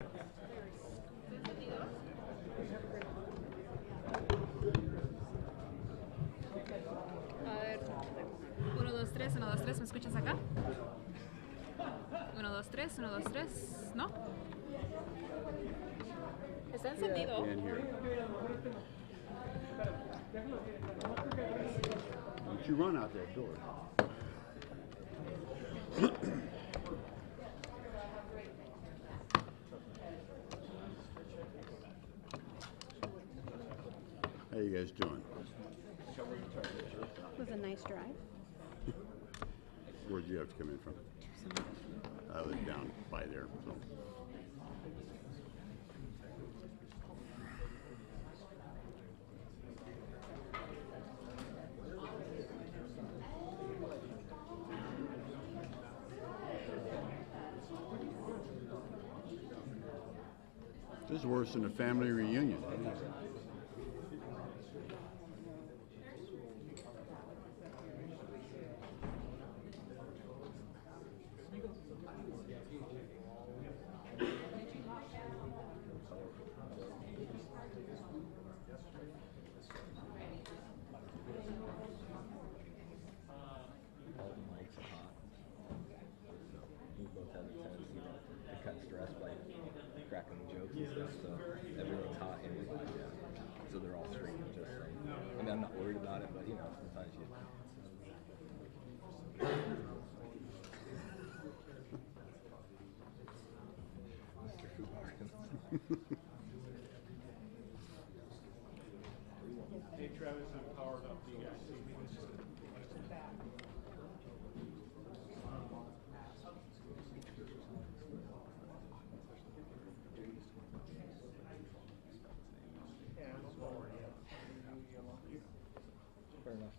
A ver, uno, dos, tres, uno, dos, tres, ¿me escuchas acá? Uno, dos, tres, uno, dos, tres, ¿no? Está encendido. In here. Don't you run out that door. How you guys doing? It was a nice drive. Where'd you have to come in from? I was down by there, so. This is worse than a family reunion. We both have a tendency to cut stress by cracking jokes and stuff, so everyone's hot and live, yeah. So they're all screaming, just saying. I mean, I'm not worried about it, but you know, sometimes you. Mr. Fubarkins. Hey Travis, I'm powered up. Do you guys see me? Fair enough.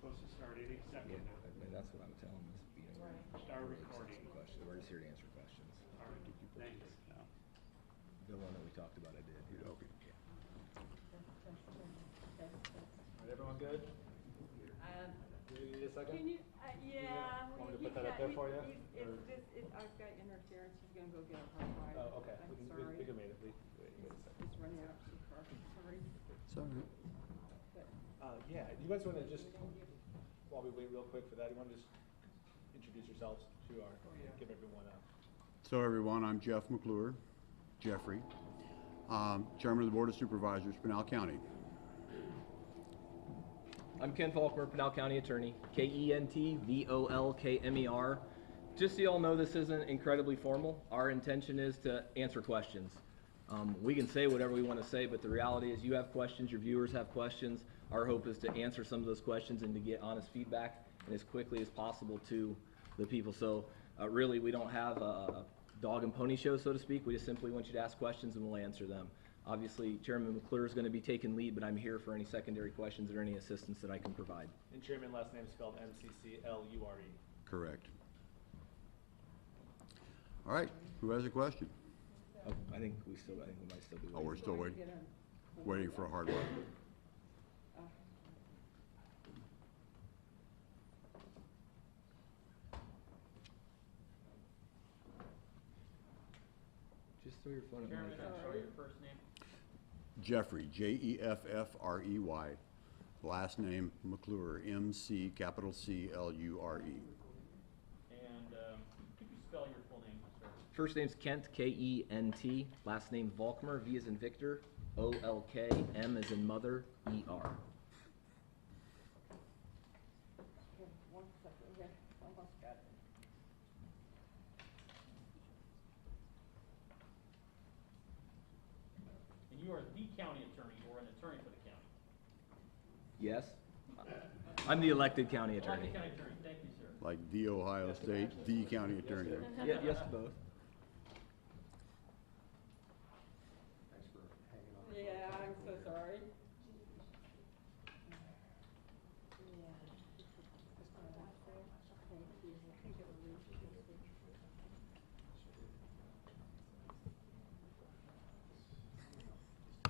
Supposed to start any second Yeah, now. I mean, that's what I'm telling this meeting. Start recording. Questions. We're just here to answer questions. All right, thanks. The one that we talked about, I did. Okay. Yeah. All right, everyone good? Do you need a second? Can you, yeah. Want me to put that up there for you? If this, I've got interference, he's gonna go get a hard drive. Oh, okay. I'm We sorry. can wait a second. It's running out too far, sorry. Sorry. But Yeah, you guys want to just, while we wait real quick for that, you want to just introduce yourselves to our, give everyone a. So everyone, I'm Jeff McClure, Jeffrey, Chairman of the Board of Supervisors, Pinal County. I'm Ken Faulkner, Pinal County Attorney, KENTVOLKMER. Just so you all know, this isn't incredibly formal. Our intention is to answer questions. We can say whatever we want to say, but the reality is you have questions, your viewers have questions. Our hope is to answer some of those questions and to get honest feedback and as quickly as possible to the people. So really, we don't have a dog and pony show, so to speak. We just simply want you to ask questions and we'll answer them. Obviously, Chairman McClure is going to be taking lead, but I'm here for any secondary questions or any assistance that I can provide. And Chairman, last name spelled M-C-C-L-U-R-E. Correct. All right, who has a question? Oh, I think we might still be Oh, waiting. we're still waiting, waiting for a hard one. Just throw your phone at Chairman, me. show your first name. Jeffrey, Jeffrey. Last name McClure, M-C-C-L-U-R-E. And could you spell your full name, sir? First name's Kent, K-E-N-T. Last name Volkmer, V as in Victor, O-L-K, M as in Mother, E-R. one second, okay, almost got it. And you are the county attorney or an attorney for the county? Yes? I'm the elected county attorney. Elected county attorney, thank you, sir. Like the Ohio State, the county attorney. Yeah, yes to both. Yeah, I'm so sorry.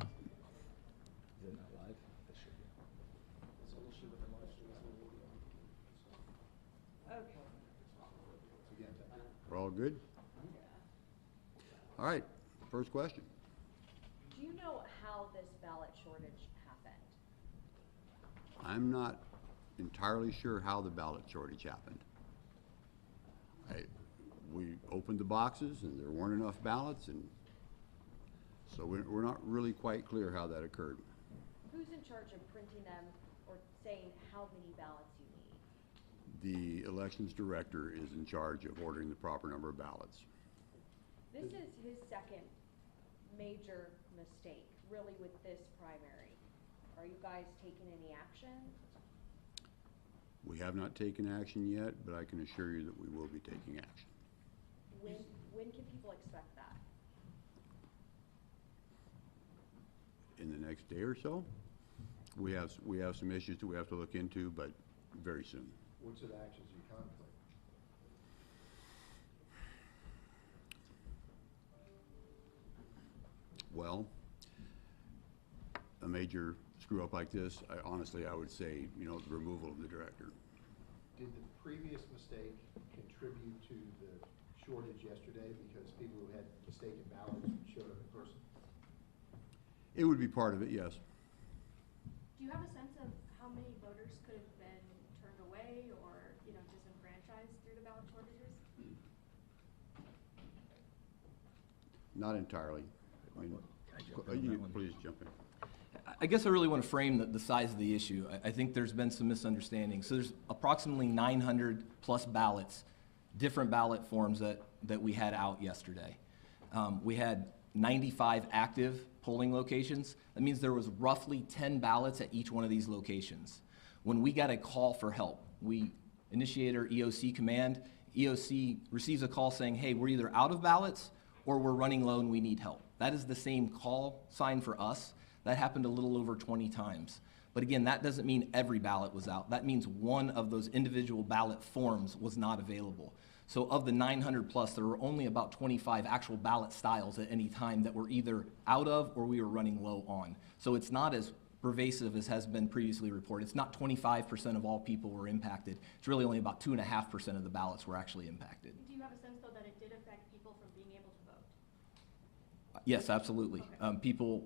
Is it not live? It should be. Okay. all good? All right, first question. Do you know how this ballot shortage happened? I'm not entirely sure how the ballot shortage happened. We opened the boxes and there weren't enough ballots, and so we're not really quite clear how that occurred. Who's in charge of printing them or saying how many ballots you need? The elections director is in charge of ordering the proper number of ballots. This is his second major mistake, really, with this primary. Are you guys taking any action? We have not taken action yet, but I can assure you that we will be taking action. When can people expect that? In the next day or so. We have some issues that we have to look into, but very soon. What sort of actions do you contemplate? Well, a major screw up like this, honestly, I would say, the removal of the director. Did the previous mistake contribute to the shortage yesterday because people who had mistaken ballots showed up in person? It would be part of it, yes. Do you have a sense of how many voters could have been turned away or, disenfranchised through the ballot shortages? Not entirely. I mean, please jump in. I guess I really want to frame the size of the issue. I think there's been some misunderstanding. So there's approximately 900 plus ballots, different ballot forms that we had out yesterday. We had 95 active polling locations. That means there was roughly 10 ballots at each one of these locations. When we got a call for help, we initiated our EOC command. EOC receives a call saying, hey, we're either out of ballots or we're running low and we need help. That is the same call sign for us. That happened a little over 20 times. But again, that doesn't mean every ballot was out. That means one of those individual ballot forms was not available. So of the 900 plus, there were only about 25 actual ballot styles at any time that were either out of or we were running low on. So it's not as pervasive as has been previously reported. It's not 25% of all people were impacted. It's really only about 2.5% of the ballots were actually impacted. Do you have a sense, though, that it did affect people from being able to vote? Yes, absolutely. Okay. People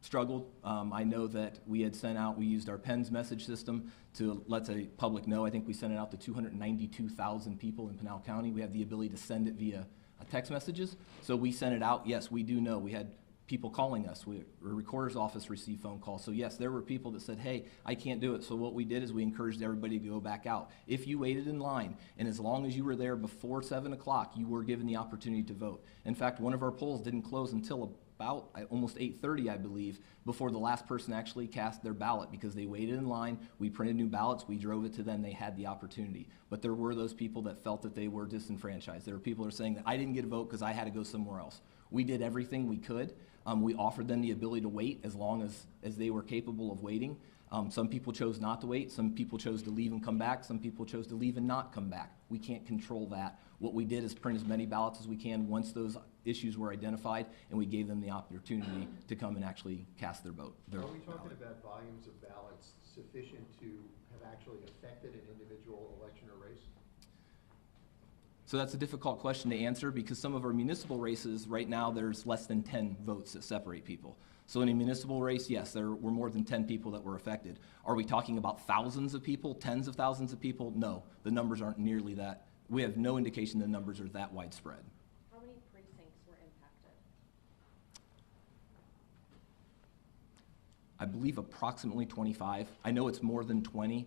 struggled. I know that we used our PENS message system to let the public know. I think we sent it out to 292,000 people in Pinal County. We have the ability to send it via text messages. So we sent it out. Yes, we do know. We had people calling us. The recorder's office received phone calls. So yes, there were people that said, hey, I can't do it. So what we did is we encouraged everybody to go back out. If you waited in line, and as long as you were there before 7 o'clock, you were given the opportunity to vote. In fact, one of our polls didn't close until about almost 8:30, I believe, before the last person actually cast their ballot because they waited in line. We printed new ballots. We drove it to them. They had the opportunity. But there were those people that felt that they were disenfranchised. There were people that are saying that I didn't get a vote because I had to go somewhere else. We did everything we could. We offered them the ability to wait as long as they were capable of waiting. Some people chose not to wait. Some people chose to leave and come back. Some people chose to leave and not come back. We can't control that. What we did is print as many ballots as we can once those issues were identified, and we gave them the opportunity to come and actually cast their vote. Are we talking about volumes of ballots sufficient to have actually affected an individual election or race? So that's a difficult question to answer because some of our municipal races, right now, there's less than 10 votes that separate people. So in a municipal race, yes, there were more than 10 people that were affected. Are we talking about thousands of people, tens of thousands of people? No, the numbers aren't nearly that. We have no indication the numbers are that widespread. How many precincts were impacted? I believe approximately 25. I know it's more than 20.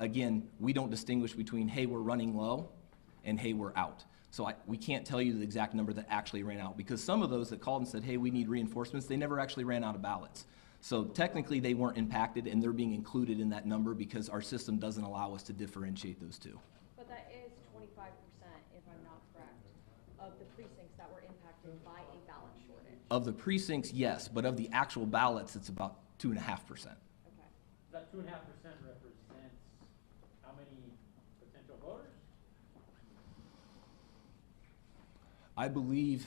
Again, we don't distinguish between, hey, we're running low and hey, we're out. So we can't tell you the exact number that actually ran out because some of those that called and said, hey, we need reinforcements, they never actually ran out of ballots. So technically they weren't impacted and they're being included in that number because our system doesn't allow us to differentiate those two. But that is 25%, if I'm not correct, of the precincts that were impacted by a ballot shortage. Of the precincts, yes, but of the actual ballots, it's about 2.5%. Okay. That 2.5% represents how many potential voters? I believe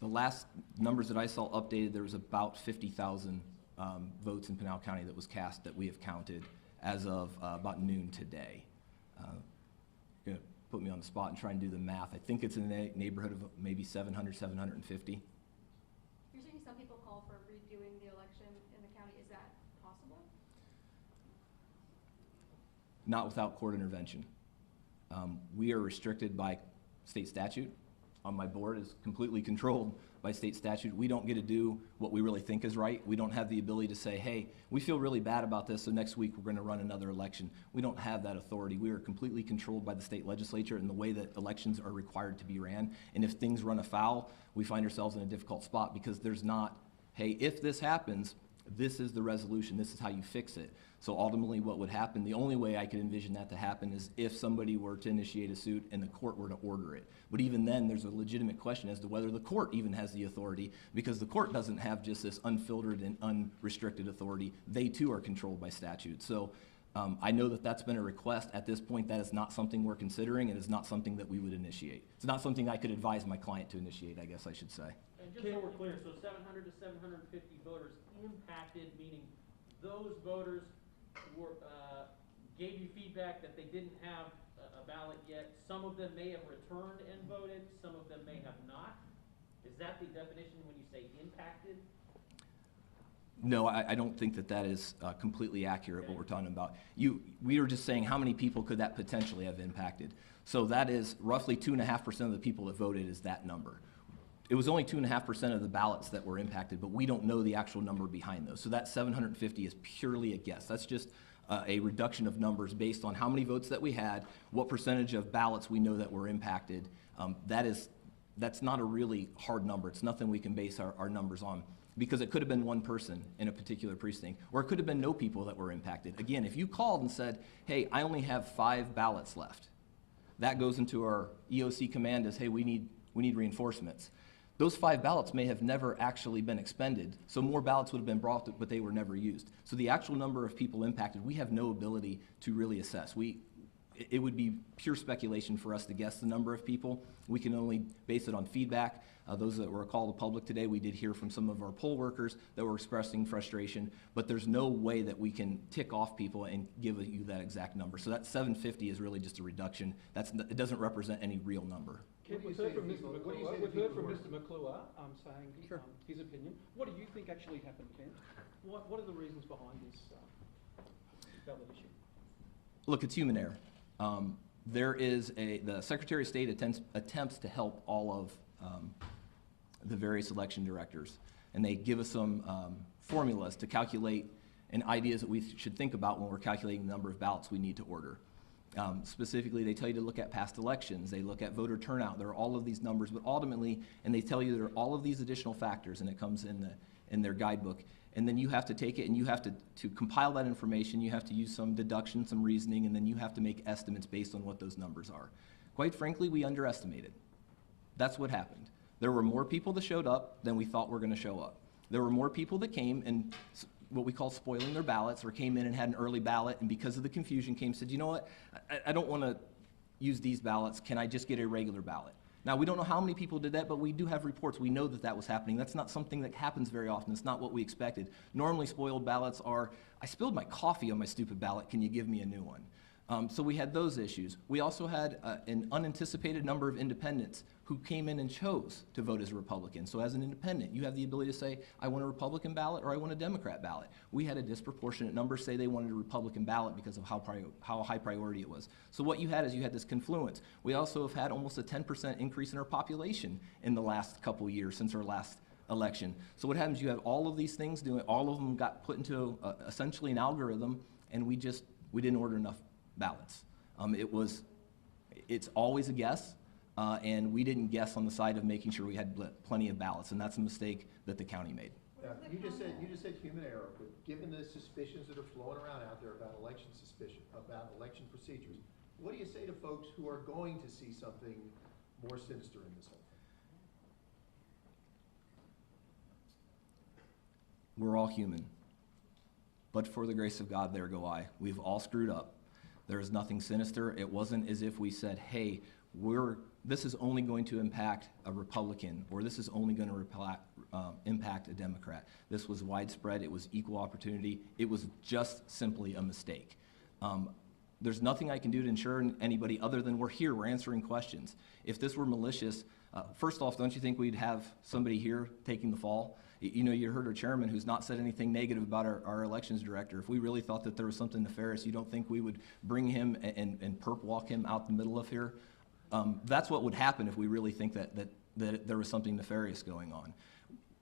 the last numbers that I saw updated, there was about 50,000 votes in Pinal County that was cast that we have counted as of about noon today. put me on the spot and try and do the math. I think it's in the neighborhood of maybe 700, 750. You're saying some people call for redoing the election in the county. Is that possible? Not without court intervention. We are restricted by state statute. My board is completely controlled by state statute. We don't get to do what we really think is right. We don't have the ability to say, hey, we feel really bad about this, so next week we're going to run another election. We don't have that authority. We are completely controlled by the state legislature and the way that elections are required to be ran. And if things run afoul, we find ourselves in a difficult spot because there's not, hey, if this happens, this is the resolution, this is how you fix it. So ultimately what would happen, the only way I could envision that to happen is if somebody were to initiate a suit and the court were to order it. But even then, there's a legitimate question as to whether the court even has the authority, because the court doesn't have just this unfiltered and unrestricted authority. They too are controlled by statute. So I know that that's been a request. At this point, that is not something we're considering, and it's not something that we would initiate. It's not something I could advise my client to initiate, I guess I should say. And just so we're clear, so 700 to 750 voters impacted, meaning those voters were, gave you feedback that they didn't have a ballot yet. Some of them may have returned and voted, some of them may have not. Is that the definition when you say impacted? No, I don't think that that is completely accurate, what we're talking about. We are just saying how many people could that potentially have impacted. So that is roughly 2.5% of the people that voted is that number. It was only 2.5% of the ballots that were impacted, but we don't know the actual number behind those. So that 750 is purely a guess. That's just a reduction of numbers based on how many votes that we had, what percentage of ballots we know that were impacted. That's not a really hard number. It's nothing we can base our numbers on, because it could have been one person in a particular precinct, or it could have been no people that were impacted. Again, if you called and said, hey, I only have 5 ballots left, that goes into our EOC command as, hey, we need reinforcements. Those 5 ballots may have never actually been expended, so more ballots would have been brought, but they were never used. So the actual number of people impacted, we have no ability to really assess. It would be pure speculation for us to guess the number of people. We can only base it on feedback. Those that were called to public today, we did hear from some of our poll workers that were expressing frustration, but there's no way that we can tick off people and give you that exact number. So that 750 is really just a reduction. It doesn't represent any real number. We've heard from Mr. McClure saying his opinion. What do you think actually happened, Ken? What are the reasons behind this ballot issue? Look, it's human error. The Secretary of State attempts to help all of the various election directors, and they give us some formulas to calculate and ideas that we should think about when we're calculating the number of ballots we need to order. Specifically, they tell you to look at past elections, they look at voter turnout, there are all of these numbers, but ultimately, and they tell you there are all of these additional factors, and it comes in their guidebook. And then you have to take it and you have to compile that information, you have to use some deduction, some reasoning, and then you have to make estimates based on what those numbers are. Quite frankly, we underestimated. That's what happened. There were more people that showed up than we thought were going to show up. There were more people that came and what we call spoiling their ballots, or came in and had an early ballot, and because of the confusion came and said, you know what, I don't want to use these ballots, can I just get a regular ballot? Now, we don't know how many people did that, but we do have reports. We know that that was happening. That's not something that happens very often. It's not what we expected. Normally, spoiled ballots are, I spilled my coffee on my stupid ballot, can you give me a new one? So we had those issues. We also had an unanticipated number of independents who came in and chose to vote as a Republican. So as an independent, you have the ability to say, I want a Republican ballot or I want a Democrat ballot. We had a disproportionate number say they wanted a Republican ballot because of how high priority it was. So what you had is you had this confluence. We also have had almost a 10% increase in our population in the last couple of years since our last election. So what happens, you have all of these things doing, all of them got put into essentially an algorithm, and we didn't order enough ballots. It's always a guess, and we didn't guess on the side of making sure we had plenty of ballots, and that's a mistake that the county made. You just said human error, but given the suspicions that are flowing around out there about election procedures, what do you say to folks who are going to see something more sinister in this whole thing? We're all human, but for the grace of God, there go I. We've all screwed up. There is nothing sinister. It wasn't as if we said, hey, this is only going to impact a Republican, or this is only going to impact a Democrat. This was widespread. It was equal opportunity. It was just simply a mistake. There's nothing I can do to ensure anybody other than we're here, we're answering questions. If this were malicious, first off, don't you think we'd have somebody here taking the fall? You know, you heard our chairman who's not said anything negative about our elections director. If we really thought that there was something nefarious, you don't think we would bring him and perp walk him out the middle of here? That's what would happen if we really think that there was something nefarious going on.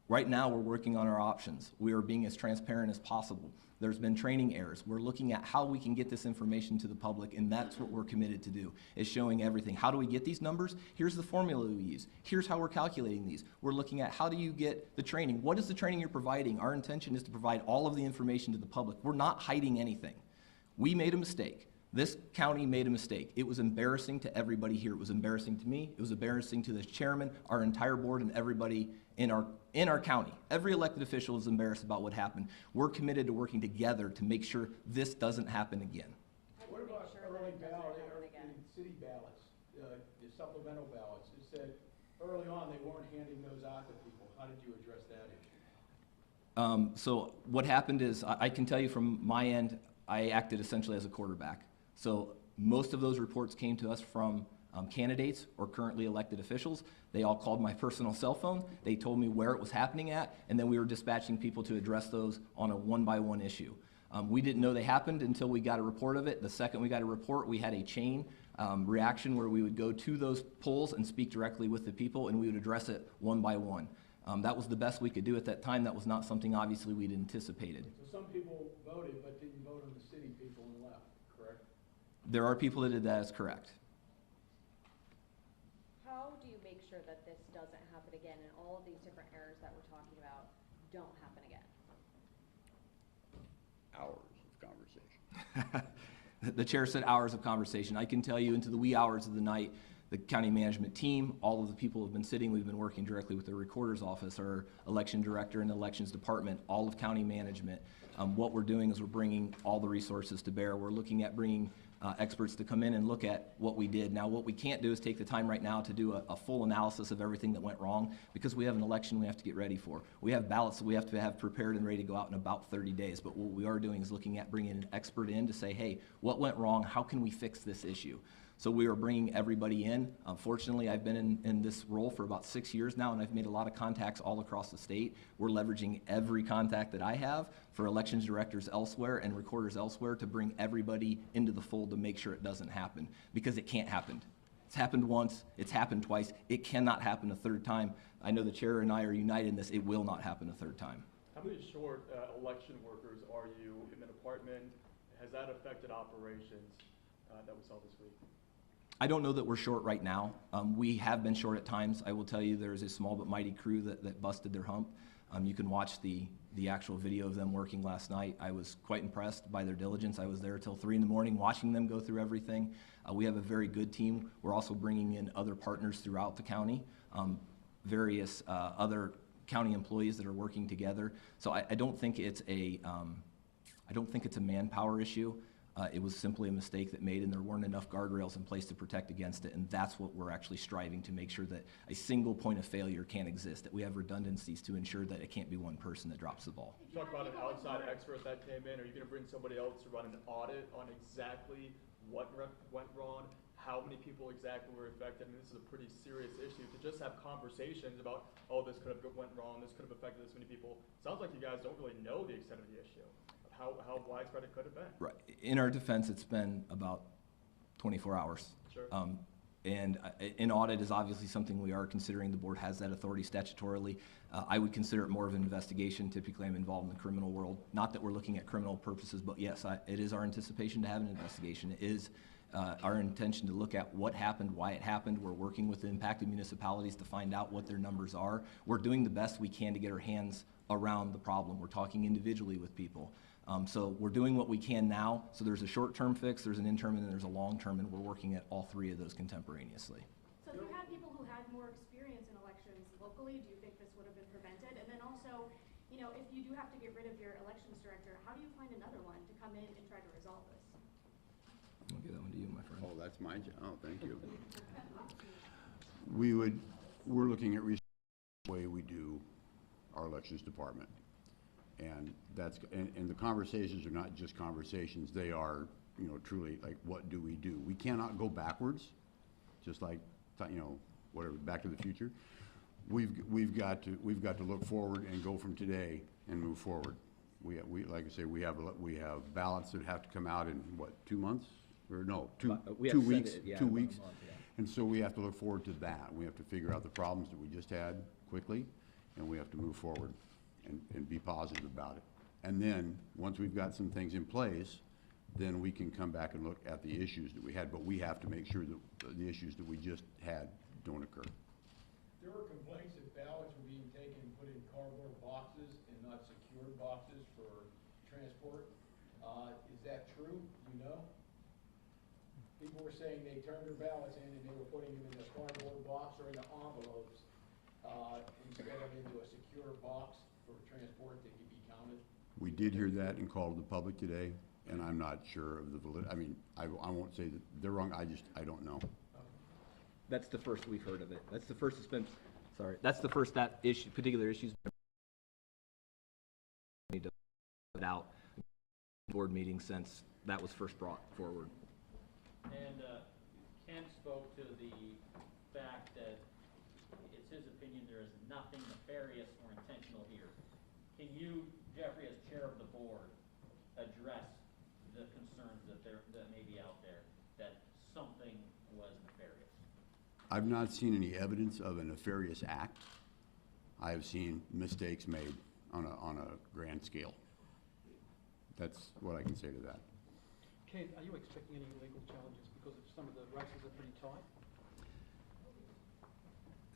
Right now, we're working on our options. We are being as transparent as possible. There's been training errors. We're looking at how we can get this information to the public, and that's what we're committed to do, is showing everything. How do we get these numbers? Here's the formula we use. Here's how we're calculating these. We're looking at how do you get the training? What is the training you're providing? Our intention is to provide all of the information to the public. We're not hiding anything. We made a mistake. This county made a mistake. It was embarrassing to everybody here. It was embarrassing to me. It was embarrassing to the chairman, our entire board, and everybody in our county. Every elected official is embarrassed about what happened. We're committed to working together to make sure this doesn't happen again. What about early ballot, the city ballots, the supplemental ballots? It said early on they weren't handing those out to people. How did you address that issue? So what happened is, I can tell you from my end, I acted essentially as a quarterback. So most of those reports came to us from candidates or currently elected officials. They all called my personal cell phone. They told me where it was happening at, and then we were dispatching people to address those on a one-by-one issue. We didn't know they happened until we got a report of it. The second we got a report, we had a chain reaction where we would go to those polls and speak directly with the people, and we would address it one by one. That was the best we could do at that time. That was not something obviously we'd anticipated. So some people voted but didn't vote on the city people and left, correct? There are people that did that, is correct. How do you make sure that this doesn't happen again and all of these different errors that we're talking about don't happen again? Hours of conversation. The chair said hours of conversation. I can tell you into the wee hours of the night, the county management team, all of the people have been sitting. We've been working directly with the recorder's office, our election director and elections department, all of county management. What we're doing is we're bringing all the resources to bear. We're looking at bringing experts to come in and look at what we did. Now, what we can't do is take the time right now to do a full analysis of everything that went wrong, because we have an election we have to get ready for. We have ballots that we have to have prepared and ready to go out in about 30 days. But what we are doing is looking at bringing an expert in to say, hey, what went wrong? How can we fix this issue? So we are bringing everybody in. Fortunately, I've been in this role for about 6 years now, and I've made a lot of contacts all across the state. We're leveraging every contact that I have for elections directors elsewhere and recorders elsewhere to bring everybody into the fold to make sure it doesn't happen, because it can't happen. It's happened once, it's happened twice, it cannot happen a third time. I know the chair and I are united in this, it will not happen a third time. How many short election workers are you in the department? Has that affected operations that we saw this week? I don't know that we're short right now. We have been short at times. I will tell you there's a small but mighty crew that busted their hump. You can watch the actual video of them working last night. I was quite impressed by their diligence. I was there till 3 in the morning watching them go through everything. We have a very good team. We're also bringing in other partners throughout the county, various other county employees that are working together. So I don't think it's a manpower issue. It was simply a mistake that made, and there weren't enough guardrails in place to protect against it, and that's what we're actually striving to make sure, that a single point of failure can't exist, that we have redundancies to ensure that it can't be one person that drops the ball. You talked about an outside expert that came in. Are you going to bring somebody else to run an audit on exactly what went wrong, how many people exactly were affected? I mean, this is a pretty serious issue. To just have conversations about, oh, this could have went wrong, this could have affected this many people, sounds like you guys don't really know the extent of the issue. How widespread it could have been. Right. In our defense, it's been about 24 hours. Sure. And an audit is obviously something we are considering. The board has that authority statutorily. I would consider it more of an investigation. Typically, I'm involved in the criminal world. Not that we're looking at criminal purposes, but yes, it is our anticipation to have an investigation. It is our intention to look at what happened, why it happened. We're working with the impacted municipalities to find out what their numbers are. We're doing the best we can to get our hands around the problem. We're talking individually with people. So we're doing what we can now. So there's a short-term fix, there's an interim, and there's a long-term, and we're working at all three of those contemporaneously. So if you had people who had more experience in elections locally, do you think this would have been prevented? And then also, you know, if you do have to get rid of your elections director, how do you find another one to come in and try to resolve this? I'll give that one to you, my friend. Oh, that's my job. Oh, thank you. We're looking at the way we do our elections department. And the conversations are not just conversations, they are, you know, truly, like, what do we do? We cannot go backwards, just like, you know, whatever, Back to the Future. We've got to look forward and go from today and move forward. We like I say, we have ballots that have to come out in what, 2 months? Or no, two weeks, 2 weeks. And so we have to look forward to that. We have to figure out the problems that we just had quickly, and we have to move forward and be positive about it. And then, once we've got some things in place, then we can come back and look at the issues that we had, but we have to make sure that the issues that we just had don't occur. There were complaints that ballots were being taken and put in cardboard boxes and not secured boxes for transport. Is that true? Do you know? People were saying they turned their ballots in and they were putting them in a cardboard box or in the envelopes, instead of into a secure box for transport that could be counted. We did hear that and called the public today, and I'm not sure of the validity. I mean, I won't say that they're wrong, I don't know. That's the first we've heard of it. That's the first it's been, sorry, that's the first that issue, particular issue's been put out board meeting since that was first brought forward. And Ken spoke to the fact that it's his opinion there is nothing nefarious or intentional here. Can you, Jeffrey, as chair of the board, address the concerns that may be out there, that something was nefarious? I've not seen any evidence of a nefarious act. I have seen mistakes made on a grand scale. That's what I can say to that. Ken, are you expecting any legal challenges because some of the races are pretty tight?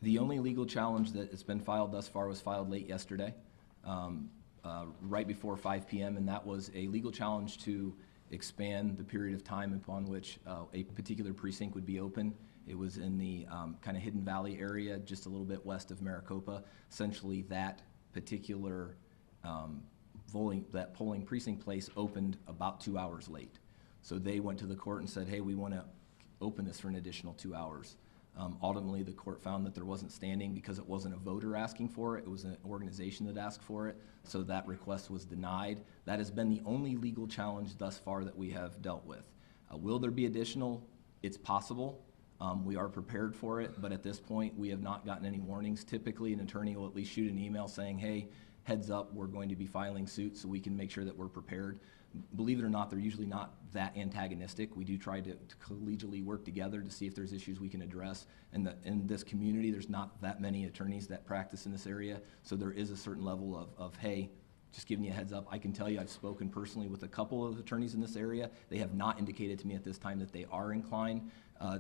The only legal challenge that has been filed thus far was filed late yesterday, right before 5 p.m., and that was a legal challenge to expand the period of time upon which a particular precinct would be open. It was in the kind of Hidden Valley area, just a little bit west of Maricopa. Essentially, that particular polling precinct place opened about 2 hours late. So they went to the court and said, hey, we want to open this for an additional 2 hours. Ultimately, the court found that there wasn't standing because it wasn't a voter asking for it, it was an organization that asked for it, so that request was denied. That has been the only legal challenge thus far that we have dealt with. Will there be additional? It's possible. We are prepared for it, but at this point, we have not gotten any warnings. Typically, an attorney will at least shoot an email saying, hey, heads up, we're going to be filing suit, so we can make sure that we're prepared. Believe it or not, they're usually not that antagonistic. We do try to collegially work together to see if there's issues we can address. And in this community, there's not that many attorneys that practice in this area, so there is a certain level of hey, just giving you a heads up. I can tell you I've spoken personally with a couple of attorneys in this area. They have not indicated to me at this time that they are inclined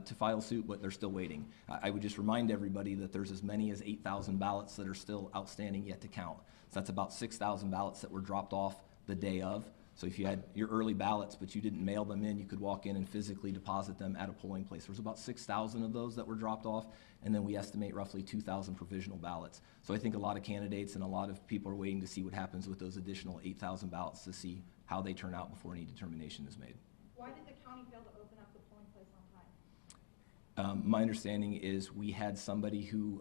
to file suit, but they're still waiting. I would just remind everybody that there's as many as 8,000 ballots that are still outstanding yet to count. So that's about 6,000 ballots that were dropped off the day of. So if you had your early ballots, but you didn't mail them in, you could walk in and physically deposit them at a polling place. There's about 6,000 of those that were dropped off, and then we estimate roughly 2,000 provisional ballots. So I think a lot of candidates and a lot of people are waiting to see what happens with those additional 8,000 ballots to see how they turn out before any determination is made. Why did the county fail to open up the polling place on time? My understanding is we had somebody who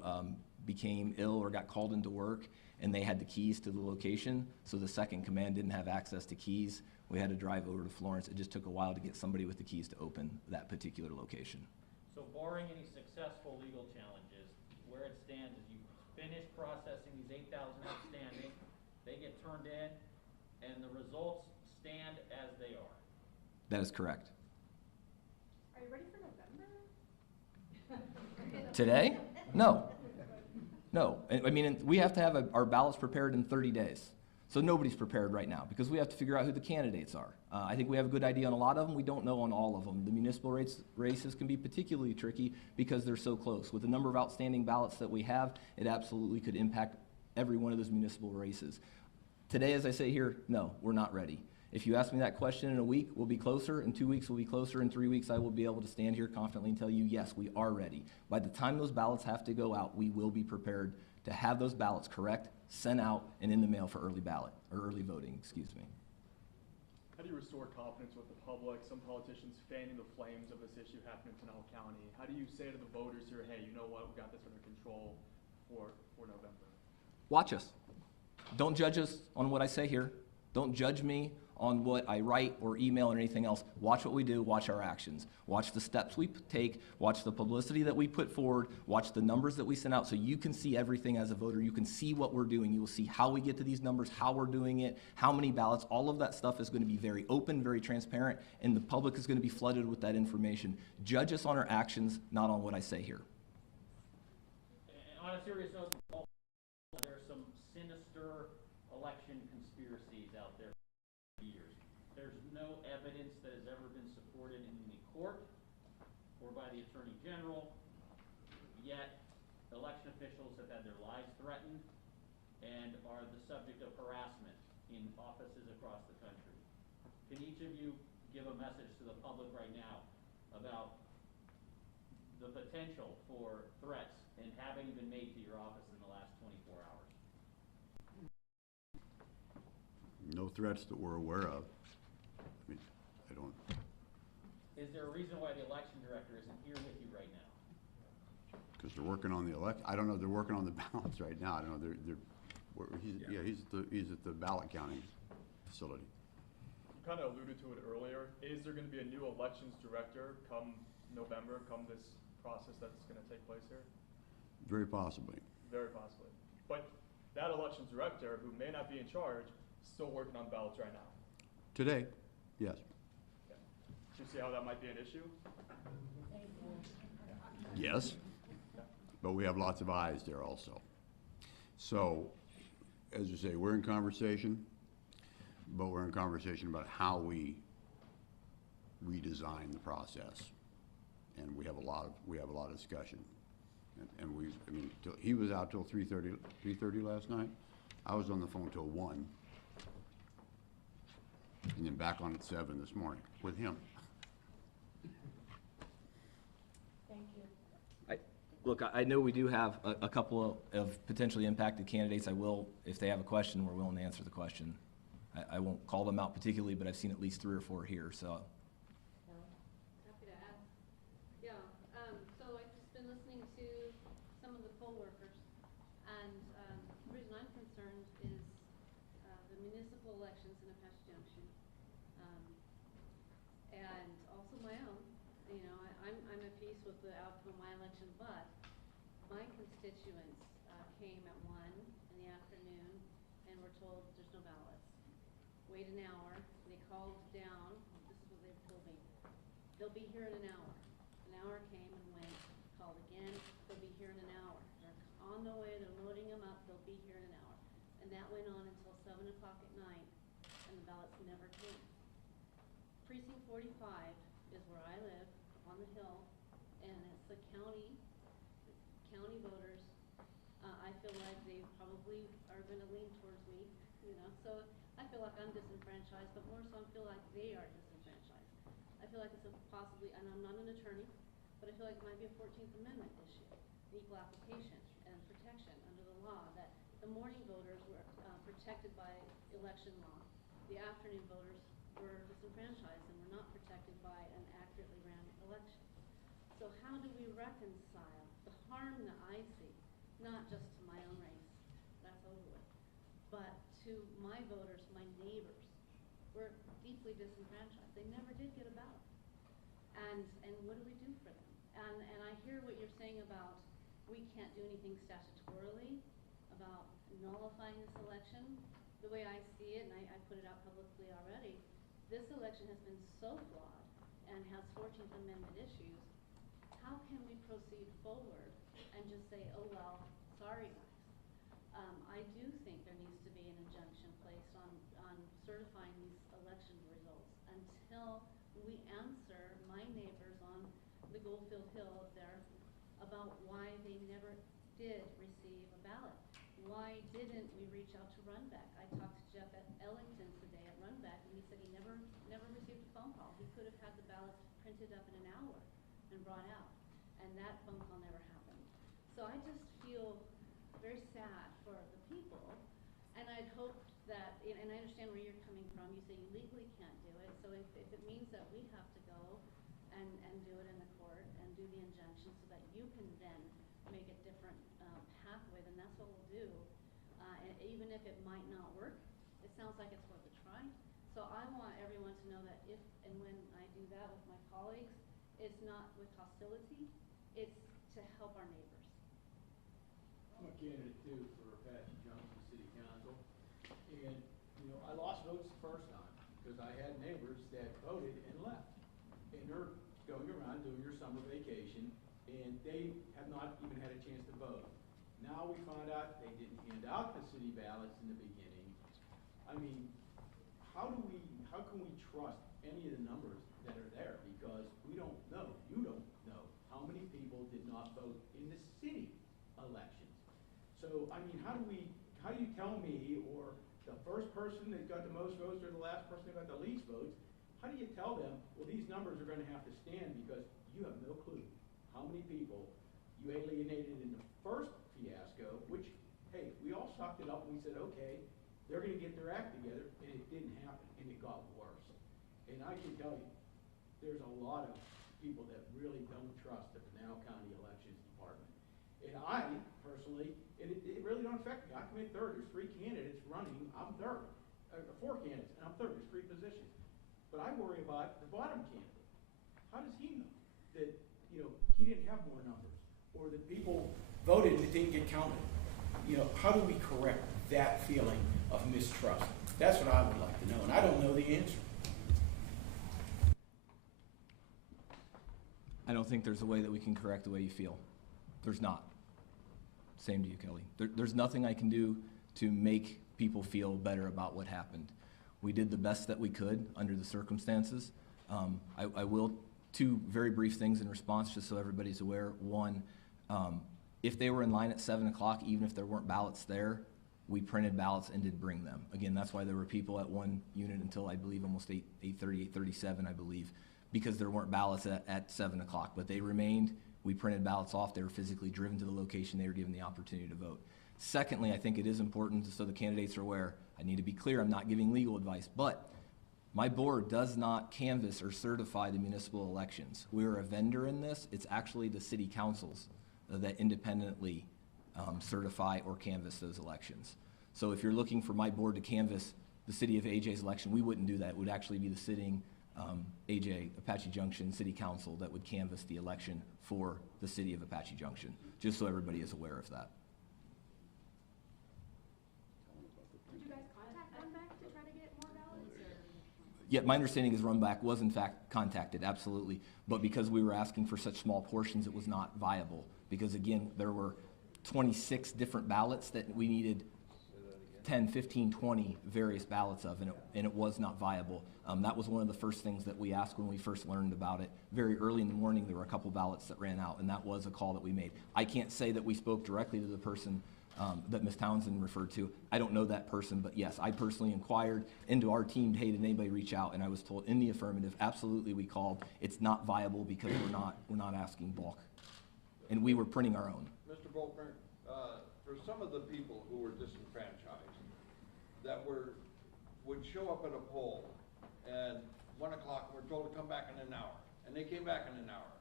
became ill or got called into work, and they had the keys to the location, so the second command didn't have access to keys. We had to drive over to Florence. It just took a while to get somebody with the keys to open that particular location. So barring any successful legal challenges, where it stands is you finish processing these 8,000 outstanding, they get turned in, and the results stand as they are. That is correct. Are you ready for November? Today? No. No. I mean, we have to have our ballots prepared in 30 days. So nobody's prepared right now because we have to figure out who the candidates are. I think we have a good idea on a lot of them. We don't know on all of them. The municipal races can be particularly tricky because they're so close. With the number of outstanding ballots that we have, it absolutely could impact every one of those municipal races. Today, as I say here, no, we're not ready. If you ask me that question in a week, we'll be closer. In 2 weeks, we'll be closer. In 3 weeks, I will be able to stand here confidently and tell you, yes, we are ready. By the time those ballots have to go out, we will be prepared to have those ballots correct, sent out, and in the mail for early ballot, or early voting, excuse me. How do you restore confidence with the public? Some politicians fanning the flames of this issue happening in Pinal County. How do you say to the voters here, hey, you know what, we got this under control for November? Watch us. Don't judge us on what I say here. Don't judge me on what I write or email or anything else. Watch what we do, watch our actions. Watch the steps we take, watch the publicity that we put forward, watch the numbers that we send out so you can see everything as a voter. You can see what we're doing. You will see how we get to these numbers, how we're doing it, how many ballots. All of that stuff is going to be very open, very transparent, and the public is going to be flooded with that information. Judge us on our actions, not on what I say here. And on a serious note, there's some sinister election conspiracies out there for years. There's no evidence that has ever been supported in any court or by the Attorney General, yet election officials have had their lives threatened and are the subject of harassment in offices across the country. Can each of you give a message to the public right now about the potential for threats and having been made to your office in the last 24 hours? No threats that we're aware of. I mean, I don't. Is there a reason why the election director isn't here with you right now? Because they're working on the I don't know, they're working on the ballots right now. I don't know, he's at the Ballot counting facility. You kind of alluded to it earlier. Is there going to be a new elections director come November, come this process that's going to take place here? Very possibly. Very possibly. But that elections director, who may not be in charge, is still working on ballots right now. Today, yes. Okay. Do you see how that might be an issue? Yes, but we have lots of eyes there also. So, as you say, we're in conversation, but we're in conversation about how we redesign the process, and we have a lot of discussion. And he was out till 3:30 last night. I was on the phone till 1, and then back on at 7 this morning with him. Look, I know we do have a couple of potentially impacted candidates. I will, if they have a question, we're willing to answer the question. I won't call them out particularly, but I've seen at least 3 or 4 here, so. Happy to add. Yeah, so I've just been listening to some of the poll workers, and the reason I'm concerned is the municipal elections in Apache Junction, and also my own. You know, I'm at peace with the outcome of my election, but my constituents came at 1 in the afternoon and were told there's no ballots. Wait an hour. They called down. This is what they've told me. They'll be here in an hour. An hour came and went. Called again. They'll be here in an hour. They're on the way. They're loading them up. They'll be here in an hour. And that went on until 7 o'clock at night, and the ballots never came. Precinct 45 is where I live, on the hill, and it's the county voters. I feel like they probably are going to lean towards me, you know, so I feel like I'm disenfranchised, but more so I feel like they are disenfranchised. I feel like it's possibly, and I'm not an attorney, but I feel like it might be a 14th Amendment issue, equal application and protection under the law, that the morning voters were protected by election law. The afternoon voters were disenfranchised and were not protected by an accurately ran election. So how do we reconcile the harm that I see, not just to my own race, that's over with, but to my voters, my neighbors? We're deeply disenfranchised. They never did get a ballot. And what do we do for them? And I hear what you're saying about we can't do anything statutorily about nullifying this election. The way I see it, and I put it out publicly already, this election has been so flawed and has 14th Amendment issues. How can we proceed forward and just say, oh, well, sorry, guys? I do think there needs to be an injunction placed on certifying these election results until we answer my neighbors on the Goldfield Hill up there about why they never did receive a ballot. Why didn't we reach out to Runback? I talked to Jeff at Ellington today at Runback, and he said he never received a phone call. He could have had the ballots printed up in an hour and brought out, and that phone call never happened. So I just feel very sad for the people, and I'd hoped that, and I understand where you're coming from. You say you legally can't do it, so if it means that we have to go and do it in the court and do the injunction so that you can then make a different pathway, then that's what we'll do. And even if it might not work, it sounds like it's worth a try. So I want everyone to know that if and when I do that with my colleagues, it's not with hostility, it's to help our neighbors. I'm a candidate too for Apache Junction City Council, and, I lost votes the first time, because I had neighbors that voted and left. And they're going around doing their summer vacation, and they have not even had a chance to vote. Now we find out they didn't hand out the city ballots in the beginning. I mean, how can we trust any of the numbers that are there? Because we don't know, you don't know, how many people did not vote in the city elections. So, I mean, how do you tell me, or the first person that got the most votes or the last person that got the least votes, how do you tell them, well, these numbers are gonna have to stand, because you have no clue how many people you alienated in the first fiasco, which, hey, we all sucked it up and we said, okay, they're gonna get their act together, and it didn't happen, and it got worse. And I can tell you, there's a lot of people that really don't trust the Pinal County Elections Department. And I, personally, and it really don't affect me. I come in third, there's 3 candidates running, I'm third. 4 candidates, and I'm third, there's 3 positions. But I worry about the bottom candidate. How does he know that, he didn't have more numbers? Or that people voted and it didn't get counted? How do we correct that feeling of mistrust? That's what I would like to know, and I don't know the answer. I don't think there's a way that we can correct the way you feel. There's not. Same to you, Kelly. There's nothing I can do to make people feel better about what happened. We did the best that we could under the circumstances. I will, 2 very brief things in response, just so everybody's aware. One, if they were in line at 7 o'clock, even if there weren't ballots there, we printed ballots and did bring them. Again, that's why there were people at one unit until, I believe, almost 8:30, 8:37, I believe, because there weren't ballots at 7 o'clock. But they remained. We printed ballots off. They were physically driven to the location. They were given the opportunity to vote. Secondly, I think it is important, so the candidates are aware, I need to be clear, I'm not giving legal advice, but my board does not canvass or certify the municipal elections. We're a vendor in this. It's actually the city councils that independently certify or canvass those elections. So if you're looking for my board to canvass the city of AJ's election, we wouldn't do that. It would actually be the sitting AJ, Apache Junction City Council, that would canvass the election for the city of Apache Junction, just so everybody is aware of that. Did you guys contact Runback to try to get more ballots, or? Yeah, my understanding is Runback was in fact contacted, absolutely. But because we were asking for such small portions, it was not viable. Because again, there were 26 different ballots that we needed 10, 15, 20 various ballots of, and it was not viable. That was one of the first things that we asked when we first learned about it. Very early in the morning, there were a couple ballots that ran out, and that was a call that we made. I can't say that we spoke directly to the person that Ms. Townsend referred to. I don't know that person, but yes, I personally inquired into our team, hey, did anybody reach out? And I was told in the affirmative, absolutely, we called. It's not viable because we're not asking bulk. And we were printing our own. Mr. Volkner, for some of the people who were disenfranchised, that would show up at a poll at 1 o'clock, and we're told to come back in an hour. And they came back in an hour.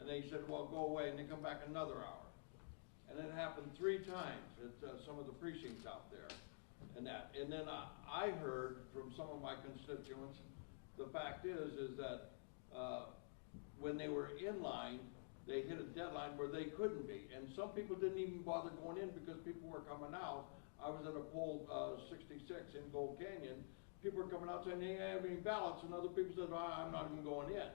And they said, well, go away, and they come back another hour. And it happened 3 times at some of the precincts out there. And then I heard from some of my constituents, the fact is that when they were in line, they hit a deadline where they couldn't be. And some people didn't even bother going in because people were coming out. I was at a poll 66 in Gold Canyon. People were coming out saying they didn't have any ballots, and other people said, I'm not even going in.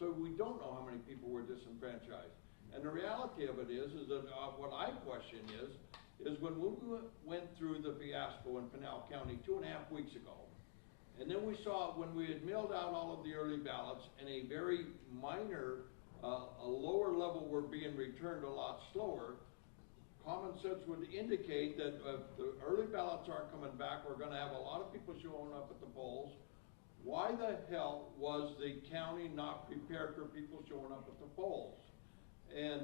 So we don't know how many people were disenfranchised. And the reality of it is that what I question is when we went through the fiasco in Pinal County 2.5 weeks ago, and then we saw when we had mailed out all of the early ballots, and a very minor, a lower level were being returned a lot slower, common sense would indicate that if the early ballots aren't coming back, we're going to have a lot of people showing up at the polls. Why the hell was the county not prepared for people showing up at the polls? And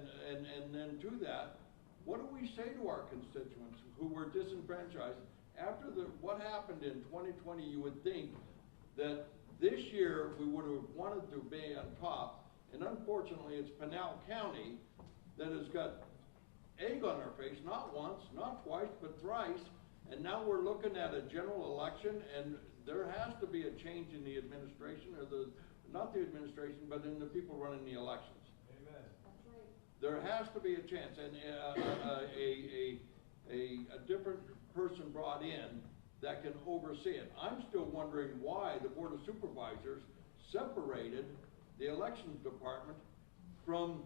then to that, what do we say to our constituents who were disenfranchised? After what happened in 2020, you would think that this year we would have wanted to be on top, and unfortunately it's Pinal County that has got egg on our face, not once, not twice, but thrice, and now we're looking at a general election, and there has to be a change in the administration, or not the administration, but in the people running the elections. Amen. There has to be a chance, and a different person brought in that can oversee it. I'm still wondering why the Board of Supervisors separated the elections department from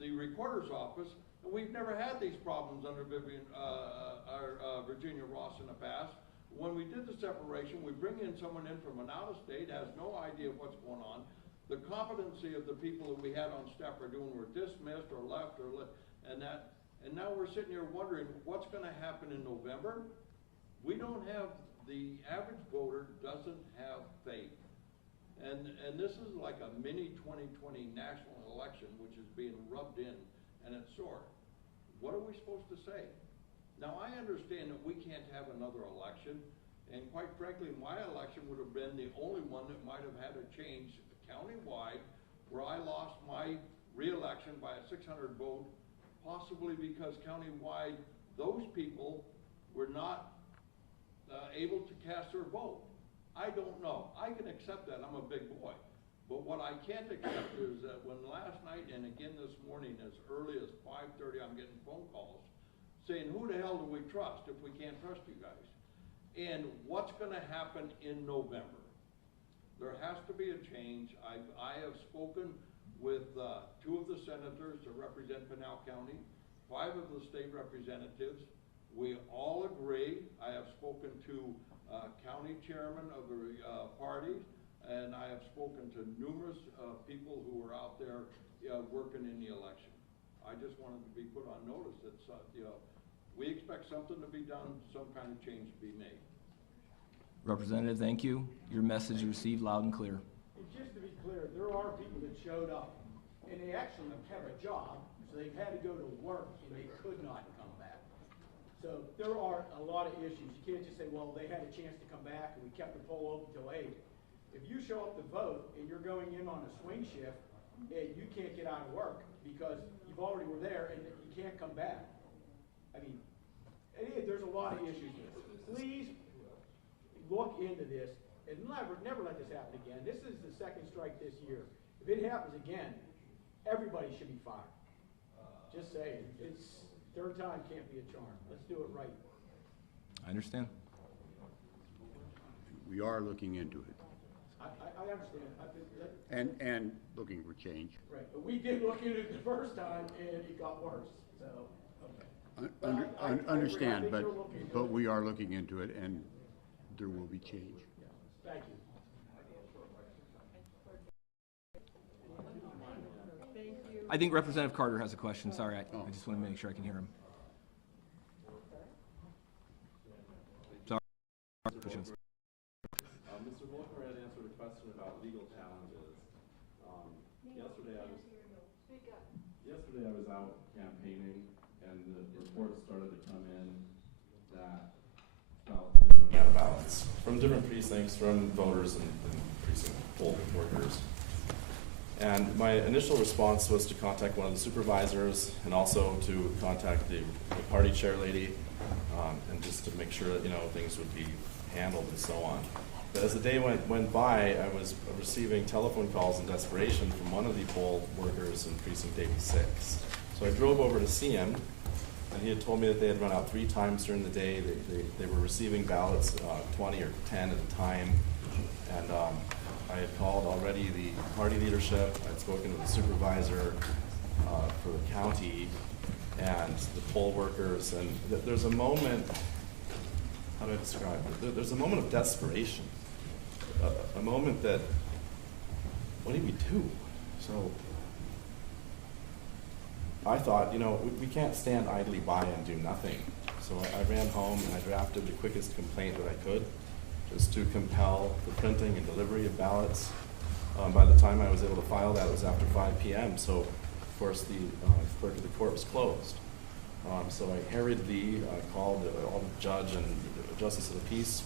the recorder's office, and we've never had these problems under Virginia Ross in the past. When we did the separation, we bring in someone in from an out-of-state, has no idea what's going on. The competency of the people that we had on staff are doing were dismissed or left and now we're sitting here wondering what's gonna happen in November. We don't have, the average voter doesn't have faith. And this is like a mini 2020 national election, which is being rubbed in, and it's sore. What are we supposed to say? Now, I understand that we can't have another election, and quite frankly, my election would have been the only one that might have had a change countywide, where I lost my re-election by a 600 vote, possibly because countywide, those people were not able to cast their vote. I don't know. I can accept that. I'm a big boy. But what I can't accept is that when last night and again this morning, as early as 5:30, I'm getting phone calls saying, who the hell do we trust if we can't trust you guys? And what's gonna happen in November? There has to be a change. I have spoken with 2 of the senators that represent Pinal County, 5 of the state representatives. We all agree. I have spoken to county chairman of the parties, and I have spoken to numerous people who are out there working in the election. I just wanted to be put on notice that we expect something to be done, some kind of change to be made. Representative, thank you. Your message received loud and clear. And just to be clear, there are people that showed up, and they actually have a job, so they've had to go to work, and they could not come back. So there are a lot of issues. You can't just say, well, they had a chance to come back, and we kept the poll open till 8. If you show up to vote, and you're going in on a swing shift, and you can't get out of work because you've already were there, and you can't come back. I mean, there's a lot of issues here. Please look into this and never let this happen again. This is the second strike this year. If it happens again, everybody should be fired. Just saying, it's third time can't be a charm. Let's do it right. I understand. We are looking into it I understand. and looking for change. Right, but we did look into it the first time and it got worse, so, okay. Understand, I think but you're looking into but it. we are looking into it, and there will be change. Thank you. I think Representative Carter has a question. Sorry, I just want to make sure I can hear him. Sorry. Mr. Volker had answered a question about legal challenges. Yesterday I was out campaigning, and the reports started to come in that they're running out of ballots from different precincts, from voters and precinct poll workers. And my initial response was to contact one of the supervisors and also to contact the party chair lady, and just to make sure that, things would be handled and so on. But as the day went by, I was receiving telephone calls in desperation from one of the poll workers in precinct 86. So I drove over to see him, and he had told me that they had run out 3 times during the day. They were receiving ballots, 20 or 10 at a time. And I had called already the party leadership. I'd spoken to the supervisor for the county and the poll workers. And there's a moment, how do I describe it? There's a moment of desperation. A moment that, what do we do? So I thought, we can't stand idly by and do nothing. So I ran home and I drafted the quickest complaint that I could, just to compel the printing and delivery of ballots. By the time I was able to file that, it was after 5 p.m. So, of course, the clerk of the court was closed. So I hurriedly called all the judge and the justice of the peace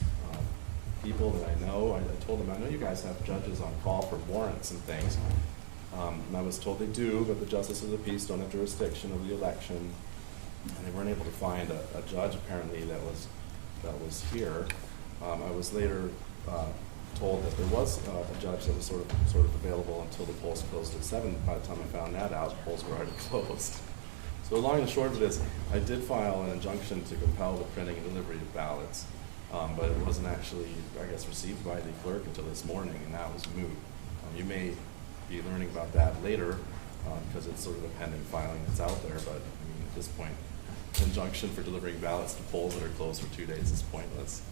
people that I know. I told them, I know you guys have judges on call for warrants and things. And I was told they do, but the justice of the peace don't have jurisdiction of the election. And they weren't able to find a judge apparently that was here. I was later told that there was a judge that was sort of available until the polls closed at 7. By the time I found that out, the polls were already closed. So the long and short of it is, I did file an injunction to compel the printing and delivery of ballots, but it wasn't actually, I guess, received by the clerk until this morning, and that was moot. You may be learning about that later, because it's sort of a pending filing that's out there, but I mean, at this point, injunction for delivering ballots to polls that are closed for 2 days is pointless.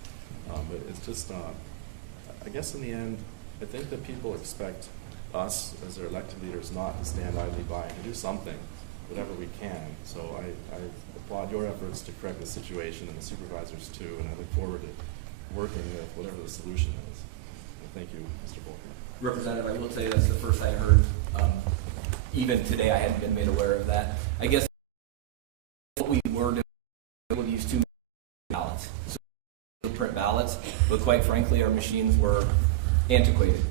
But it's just, I guess in the end, I think that people expect us, as their elected leaders, not to stand idly by and to do something, whatever we can. So I applaud your efforts to correct the situation, and the supervisors too, and I look forward to working with whatever the solution is. And thank you, Mr. Volker. Representative, I will say that's the first I heard. Even today, I hadn't been made aware of that. I guess what we were doing, we'll use 2 ballots. So we'll print ballots, but quite frankly, our machines were antiquated.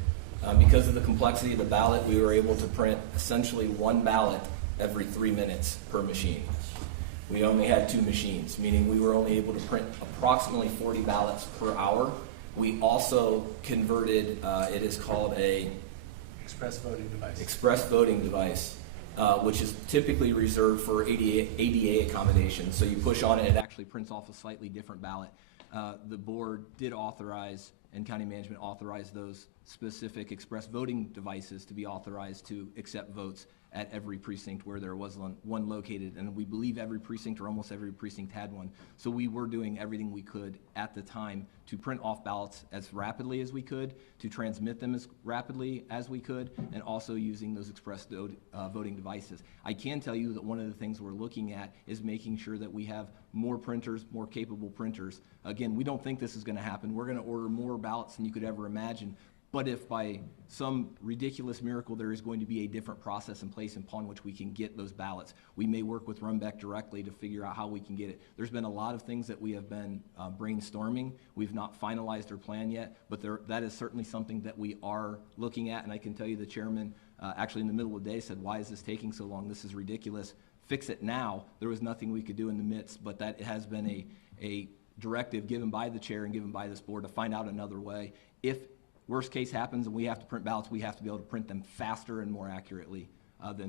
Because of the complexity of the ballot, we were able to print essentially 1 ballot every 3 minutes per machine. We only had 2 machines, meaning we were only able to print approximately 40 ballots per hour. We also converted, it is called a Express voting device. Express voting device, which is typically reserved for ADA accommodation. So you push on it, it actually prints off a slightly different ballot. The board did authorize, and county management authorized those specific express voting devices to be authorized to accept votes at every precinct where there was one located, and we believe every precinct or almost every precinct had one. So we were doing everything we could at the time to print off ballots as rapidly as we could, to transmit them as rapidly as we could, and also using those express voting devices. I can tell you that one of the things we're looking at is making sure that we have more printers, more capable printers. Again, we don't think this is going to happen. We're going to order more ballots than you could ever imagine. But if by some ridiculous miracle there is going to be a different process in place upon which we can get those ballots, we may work with Runbeck directly to figure out how we can get it. There's been a lot of things that we have been brainstorming. We've not finalized our plan yet, but that is certainly something that we are looking at. And I can tell you the chairman actually in the middle of the day said, "Why is this taking so long? This is ridiculous. Fix it now." There was nothing we could do in the midst, but that has been a directive given by the chair and given by this board to find out another way. If worst case happens and we have to print ballots, we have to be able to print them faster and more accurately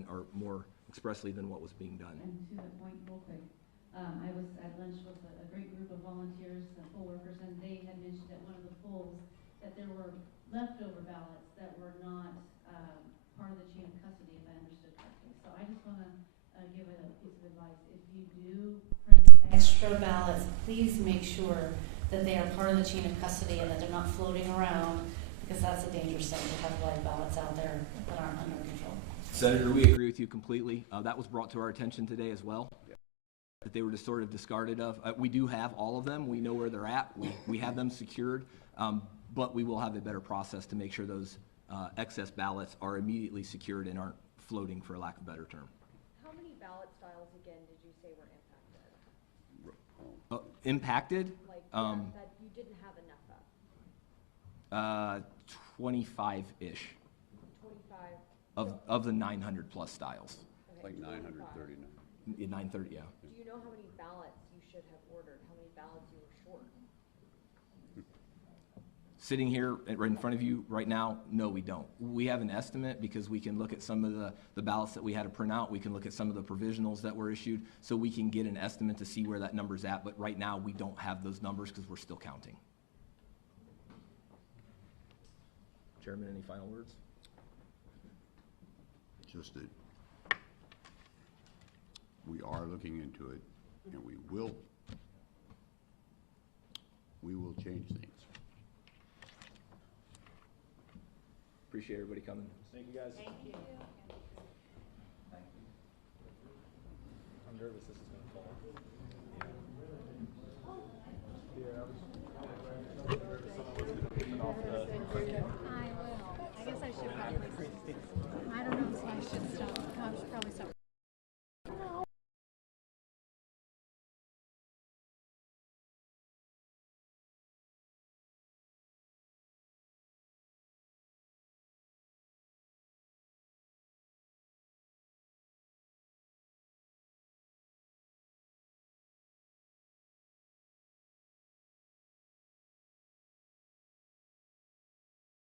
or more expressly than what was being done. And to that point, real quick, I was at lunch with a great group of volunteers, poll workers, and they had mentioned at one of the polls that there were leftover ballots that were not part of the chain of custody, if I understood correctly. So I just want to give a piece of advice. If you do print extra ballots, please make sure that they are part of the chain of custody and that they're not floating around, because that's a dangerous thing to have live ballots out there that aren't under control. Senator, we agree with you completely. That was brought to our attention today as well, that they were just sort of discarded of. We do have all of them. We know where they're at. We have them secured, but we will have a better process to make sure those excess ballots are immediately secured and aren't floating, for a lack of a better term. How many ballot styles again did you say were impacted? Impacted? Like, that you didn't have enough of? 25-ish 25? of the 900 plus styles. Like 939. 930, yeah. Do you know how many ballots you should have ordered? How many ballots you were short? Sitting here right in front of you right now, no, we don't. We have an estimate because we can look at some of the ballots that we had to print out. We can look at some of the provisionals that were issued, so we can get an estimate to see where that number's at. But right now, we don't have those numbers because we're still counting. Chairman, any final words? Just that we are looking into it, and we will change things. Appreciate everybody coming. Thank you, guys. Thank you. Thank you. I'm nervous this is gonna fall.